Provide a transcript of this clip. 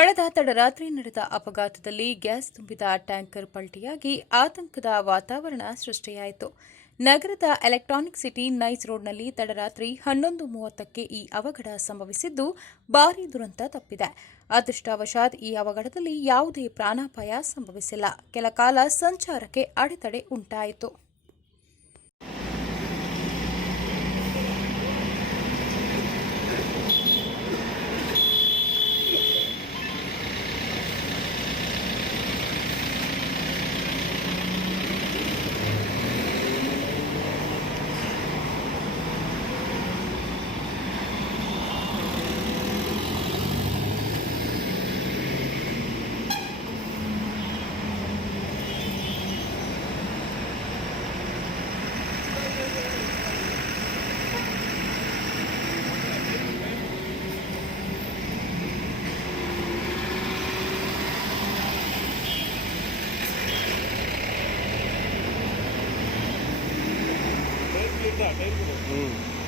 ಕಳೆದ ತಡರಾತ್ರಿ ನಡೆದ ಅಪಘಾತದಲ್ಲಿ ಗ್ಯಾಸ್ ತುಂಬಿದ ಟ್ಯಾಂಕರ್ ಪಲ್ಟಿಯಾಗಿ ಆತಂಕದ ವಾತಾವರಣ ಸೃಷ್ಟಿಯಾಯಿತು. ನಗರದ ಎಲೆಕ್ಟ್ರಾನಿಕ್ ಸಿಟಿ ನೈಸ್ ರೋಡ್ನಲ್ಲಿ ತಡರಾತ್ರಿ 11:30ಕ್ಕೆ ಈ ಅವಘಡ ಸಂಭವಿಸಿದ್ದು ಭಾರೀ ದುರಂತ ತಪ್ಪಿದೆ. ಅದೃಷ್ಟವಶಾತ್ ಈ ಅವಘಡದಲ್ಲಿ ಯಾವುದೇ ಪ್ರಾಣಾಪಾಯ ಸಂಭವಿಸಿಲ್ಲ. ಕೆಲಕಾಲ ಸಂಚಾರಕ್ಕೆ ಅಡೆತಡೆ ಉಂಟಾಯಿತು. ಟೈರ್